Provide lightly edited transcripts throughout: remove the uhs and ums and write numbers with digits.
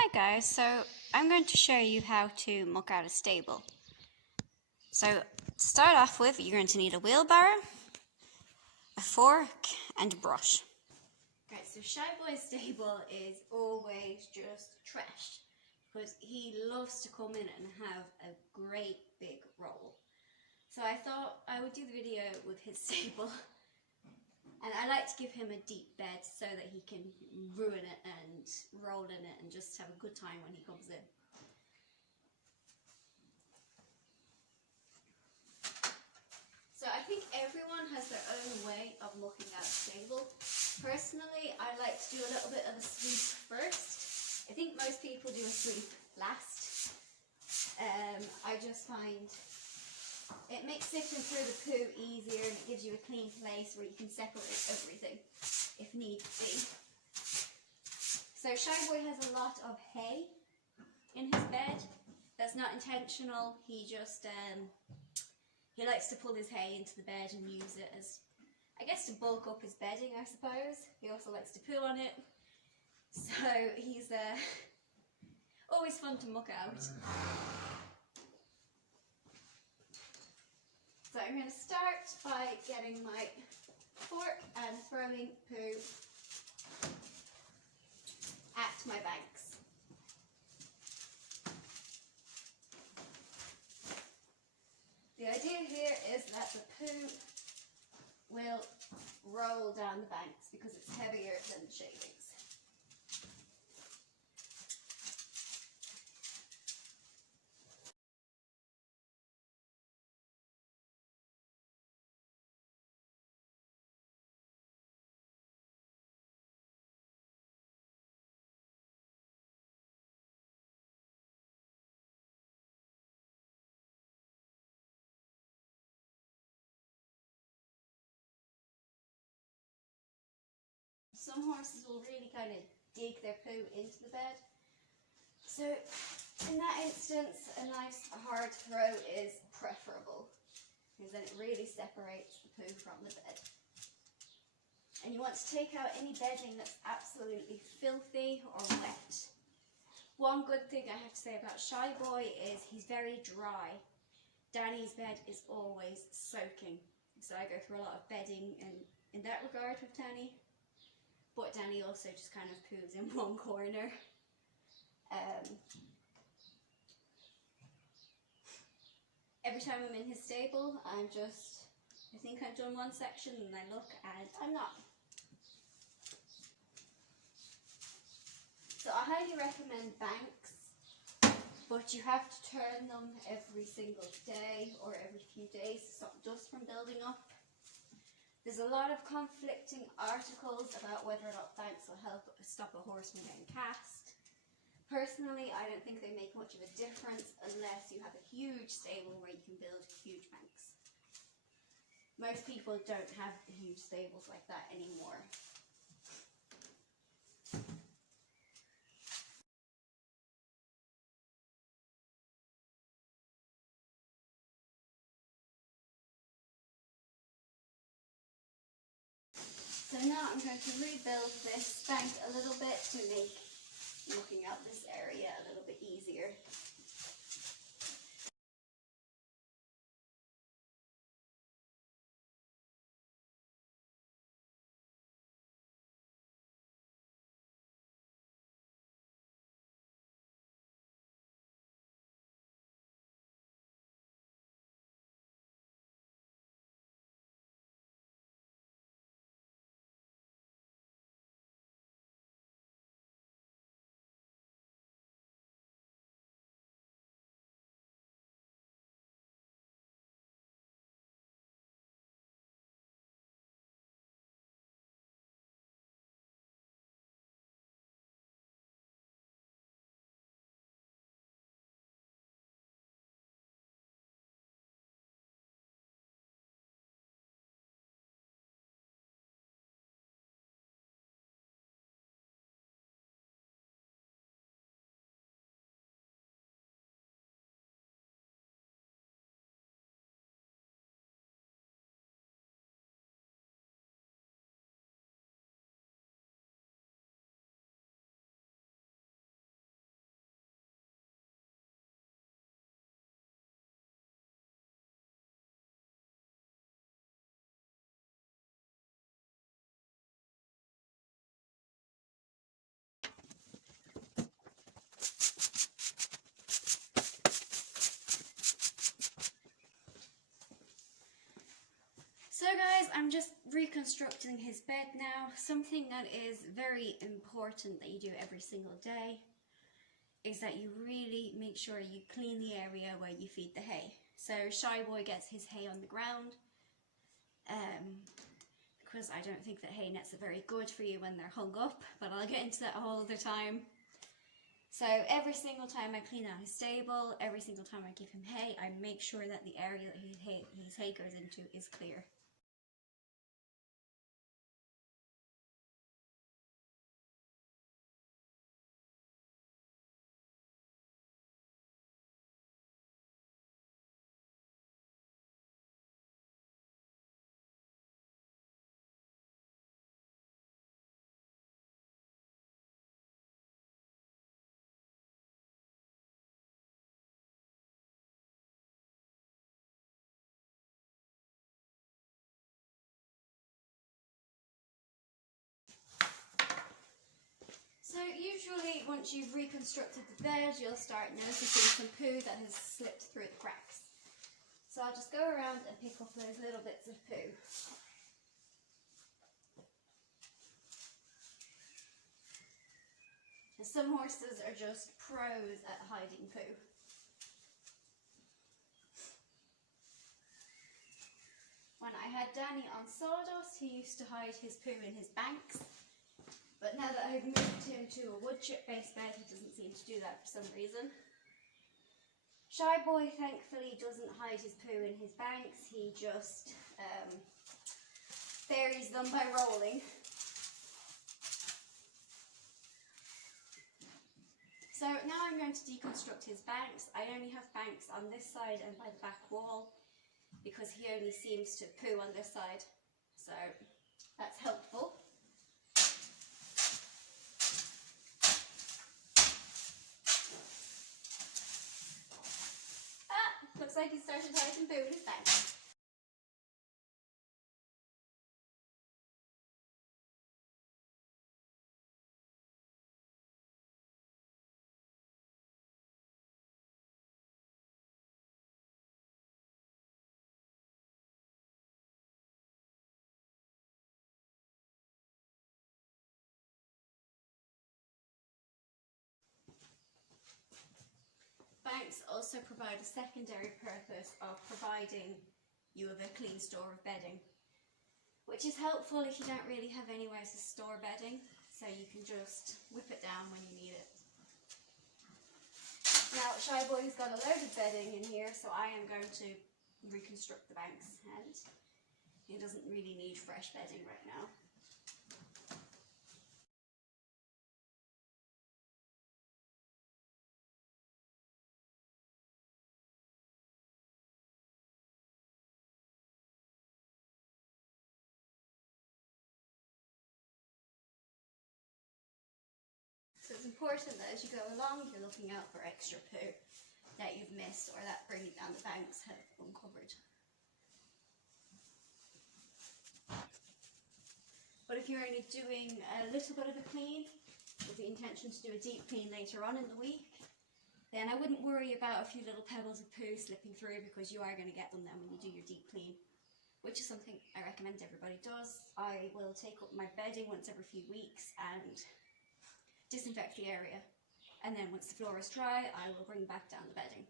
Hi guys, so I'm going to show you how to muck out a stable. So to start off with, you're going to need a wheelbarrow, a fork and a brush. Okay, so Shyboys' stable is always just trash because he loves to come in and have a great big roll. So I thought I would do the video with his stable. And I like to give him a deep bed so that he can ruin it and roll in it and just have a good time when he comes in. So I think everyone has their own way of mucking out a stable. Personally, I like to do a little bit of a sweep first. I think most people do a sweep last. I just find it makes sifting through the poo easier and it gives you a clean place where you can separate everything if need be. So Shyboy has a lot of hay in his bed. That's not intentional. He just he likes to pull his hay into the bed and use it as, I guess, to bulk up his bedding, I suppose. He also likes to poo on it. So he's always fun to muck out. So I'm going to start by getting my fork and throwing poo at my banks. The idea here is that the poo will roll down the banks because it's heavier than the shavings. Some horses will really kind of dig their poo into the bed. So in that instance, a nice hard throw is preferable because then it really separates the poo from the bed. And you want to take out any bedding that's absolutely filthy or wet. One good thing I have to say about Shyboy is he's very dry. Danny's bed is always soaking. So I go through a lot of bedding in that regard with Danny. But Danny also just kind of poos in one corner. Every time I'm in his stable, I think I've done one section and I look and I'm not. So I highly recommend banks, but you have to turn them every single day or every few days to stop dust from building up. There's a lot of conflicting articles about whether or not banks will help stop a horse from getting cast. Personally, I don't think they make much of a difference unless you have a huge stable where you can build huge banks. Most people don't have huge stables like that anymore. So now I'm going to rebuild this bank a little bit to make mucking out this area a little bit easier. reconstructing his bed now, something that is very important that you do every single day is that you really make sure you clean the area where you feed the hay. So Shyboy gets his hay on the ground, because I don't think that hay nets are very good for you when they're hung up, but I'll get into that a whole other time. So every single time I clean out his stable, every single time I give him hay, I make sure that the area that his hay goes into is clear. So usually once you've reconstructed the bed, you'll start noticing some poo that has slipped through the cracks. So I'll just go around and pick up those little bits of poo. And some horses are just pros at hiding poo. When I had Danny on sawdust, he used to hide his poo in his banks. But now that I've moved him to a wood chip based bed, he doesn't seem to do that for some reason. Shyboy thankfully doesn't hide his poo in his banks, he just buries them by rolling. So now I'm going to deconstruct his banks. I only have banks on this side and by the back wall because he only seems to poo on this side, so that's helpful. Looks like he started hiding poo in his bag. Banks also provide a secondary purpose of providing you with a clean store of bedding, which is helpful if you don't really have anywhere to store bedding, so you can just whip it down when you need it. Now Shyboy's got a load of bedding in here, so I am going to reconstruct the banks, and he doesn't really need fresh bedding right now. So it's important that as you go along, you're looking out for extra poo that you've missed or that bringing down the banks have uncovered. But if you're only doing a little bit of a clean, with the intention to do a deep clean later on in the week, then I wouldn't worry about a few little pebbles of poo slipping through, because you are going to get them then when you do your deep clean, which is something I recommend everybody does. I will take up my bedding once every few weeks and disinfect the area, and then once the floor is dry, I will bring back down the bedding.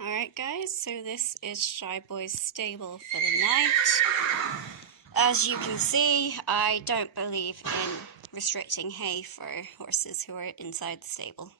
Alright guys, so this is Shyboy's stable for the night. As you can see, I don't believe in restricting hay for horses who are inside the stable.